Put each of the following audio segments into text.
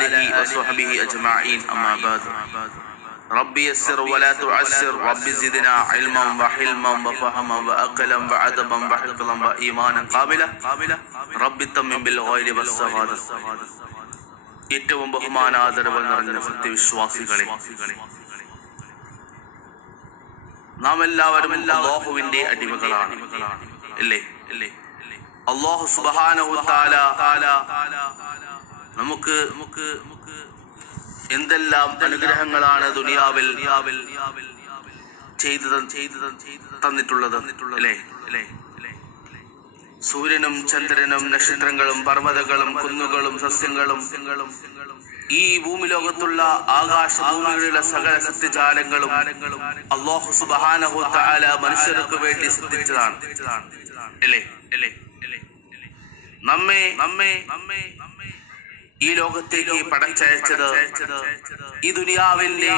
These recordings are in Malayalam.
آله وصحبه أجمعين أما بعد ربي يسر ولا تعسر رب زدنا علما وحلما وفهما وأقلا وعدبا وحفظا وإيمانا قابلا رب تمم بالغير والسعادة. ഏറ്റവും ബഹുമാനാദരവ് നിറഞ്ഞ സത്യവിശ്വാസികളെ, നാം എല്ലാവരും അല്ലാഹുവിന്റെ അടിമകളാണ്, അല്ലേ? അല്ലാഹു സുബ്ഹാനഹു തആല നമുക്ക് എന്തെല്ലാം അനുഗ്രഹങ്ങളാണ് ദുനിയാവിൽ ചെയ്തു തന്നിട്ടുള്ളത്, അല്ലേ? സൂര്യനും ചന്ദ്രനും നക്ഷത്രങ്ങളും പർവ്വതങ്ങളും കുന്നുകളും സസ്യങ്ങളും ഈ ഭൂമിലോകത്തുള്ള ആകാശഭൂമികളിലുള്ള സകല സത്യജാലങ്ങളും അല്ലാഹു സുബ്ഹാനഹു തആല മനുഷ്യർക്ക് വേണ്ടി സൃഷ്ടിച്ചതാണ്, അല്ലേ? നമ്മെ ഈ ലോകത്തേക്ക് പടച്ചയച്ചത് ഈ ദുനിയാവിന്റെ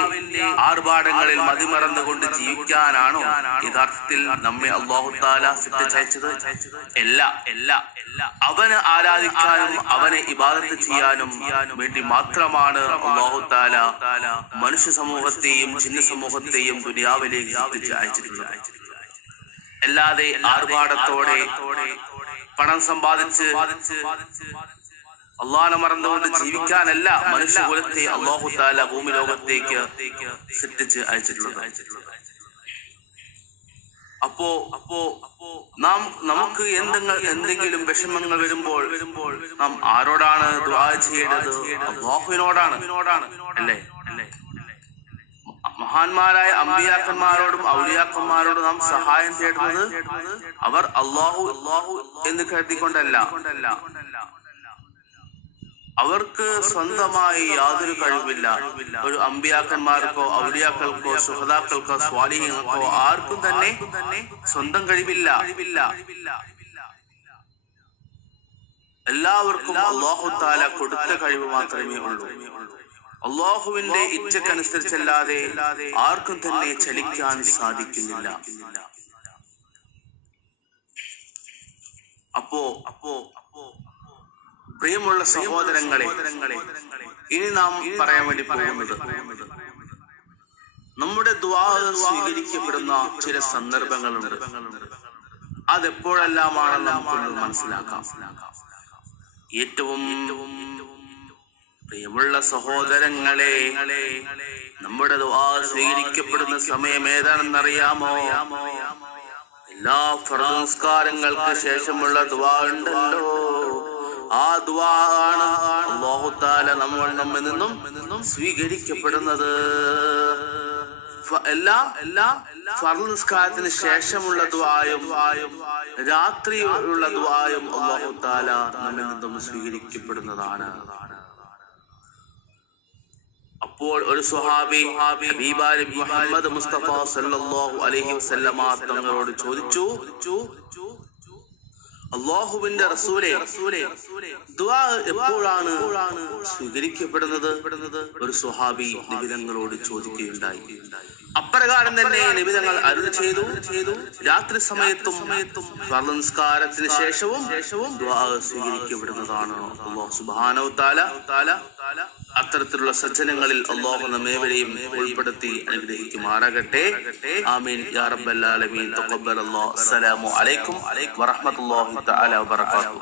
ആർഭാടങ്ങളിൽ മതിമറന്നുകൊണ്ട് ജീവിക്കാനാണോ യഥാർത്ഥത്തിൽ നമ്മെ അല്ലാഹു തആല സൃഷ്ടിച്ചയച്ചത്? അല്ല. അവനെ ആരാധിക്കാനും അവനെ ഇബാദത്ത് ചെയ്യാനും വേണ്ടി മാത്രമാണ് അല്ലാഹു തആല മനുഷ്യ സമൂഹത്തെയും ജിന്ന സമൂഹത്തെയും ദുനിയാവിലേക്ക് അയച്ചിട്ടുള്ളത്. അല്ലാതെ ആർഭാടത്തോടെ പണം സമ്പാദിച്ച് അള്ളാഹനെ മറന്നുകൊണ്ട് ജീവിക്കാനല്ല മനുഷ്യകുലത്തെ അല്ലാഹു തആല ഭൂമി ലോകത്തേക്ക് സൃഷ്ടിച്ച് അയച്ചിട്ടുള്ളത്. അപ്പോ നമുക്ക് എന്തെങ്കിലും വിഷമങ്ങൾ വരുമ്പോൾ നാം ആരോടാണ് ദുആ ചെയ്യേണ്ടത്? അല്ലാഹുവിനോടാണ്, അല്ലേ? മഹാന്മാരായ അമ്പിയാക്കന്മാരോടും ഔലിയാക്കന്മാരോടും നാം സഹായം തേടുന്നത് അവർ അല്ലാഹു എന്ന് കരുതിക്കൊണ്ടല്ല. അവർക്ക് സ്വന്തമായി യാതൊരു കഴിവില്ല. ഒരു അമ്പിയാക്കന്മാർക്കോ ഔലിയാക്കൾക്കോ ശുഹദാക്കൾക്കോ സ്വാലിഹീങ്ങൾക്കോ ആർക്കും തന്നെ സ്വന്തം കഴിവില്ല. എല്ലാവർക്കും അല്ലാഹു തആല കൊടുത്ത കഴിവ് മാത്രമേ ഉള്ളൂ. അല്ലാഹുവിന്റെ ഇച്ഛക്കനുസരിച്ചല്ലാതെ ആർക്കും തന്നെ ചലിക്കാൻ സാധിക്കുന്നില്ല. അപ്പോ പ്രിയമുള്ള സഹോദരങ്ങളെ, ഇനി നാം പറയാൻ വേണ്ടി പോകുന്നത് നമ്മുടെ ദുആ സ്വീകരിക്കപ്പെടുന്ന ചില സന്ദർഭങ്ങളുണ്ട്. അതെപ്പോഴെല്ലാമാണെന്ന് നമുക്കൊന്ന് മനസ്സിലാക്കാം. ഏറ്റവും പ്രിയമുള്ള സഹോദരങ്ങളെ, നമ്മുടെ ദുആ സ്വീകരിക്കപ്പെടുന്ന സമയം ഏതാണെന്നറിയാമോ? എല്ലാ ഫർദ് നിസ്കാരങ്ങൾക്ക് ശേഷമുള്ള ദുആ ഉണ്ടല്ലോ, ആ ദുആ ആണ് അല്ലാഹു തആല നമ്മിൽ നിന്നും സ്വീകരിക്കപ്പെടുന്നത്. എല്ലാ ഫർദ് നിസ്കാരത്തിന് ശേഷമുള്ള ദുആയും രാത്രിയുള്ള ദുആയും അല്ലാഹു തആല നമ്മിൽ നിന്നും സ്വീകരിക്കപ്പെടുന്നതാണ്. അപ്പോൾ ഒരു സ്വഹാബി ഹബീബായ മുഹമ്മദ് മുസ്തഫ സല്ലല്ലാഹു അലൈഹി വസല്ലമ തങ്ങളോട് ചോദിച്ചു, അല്ലാഹുവിന്റെ റസൂലേ, ദുആ എപ്പോഴാണ് സ്വീകരിക്കപ്പെടുന്നത്? ഒരു സ്വഹാബി നബി തങ്ങളോട് ചോദിക്കുകയുണ്ടായി. അപ്രകാരം തന്നെ നബി തങ്ങൾ അരുളി ചെയ്തു, രാത്രി സമയത്തും ഫർദ് നിസ്കാരത്തിന് ശേഷവും ദുആ സ്വീകരിക്കപ്പെടുന്നതാണ്. അല്ലാഹു സുബ്ഹാനഹു തആല അത്തരത്തിലുള്ള സജ്ജനങ്ങളിൽ അല്ലാഹു നമ്മേവരെയും ഉൾപ്പെടുത്തി അനുഗ്രഹിക്കുമാറാകട്ടെ. ആമീൻ യാ റബ്ബൽ ആലമീൻ. തഖബ്ബലല്ലാഹു. അസ്സലാമു അലൈക്കും വറഹ്മത്തുള്ളാഹി തആല വബറകാതുഹു.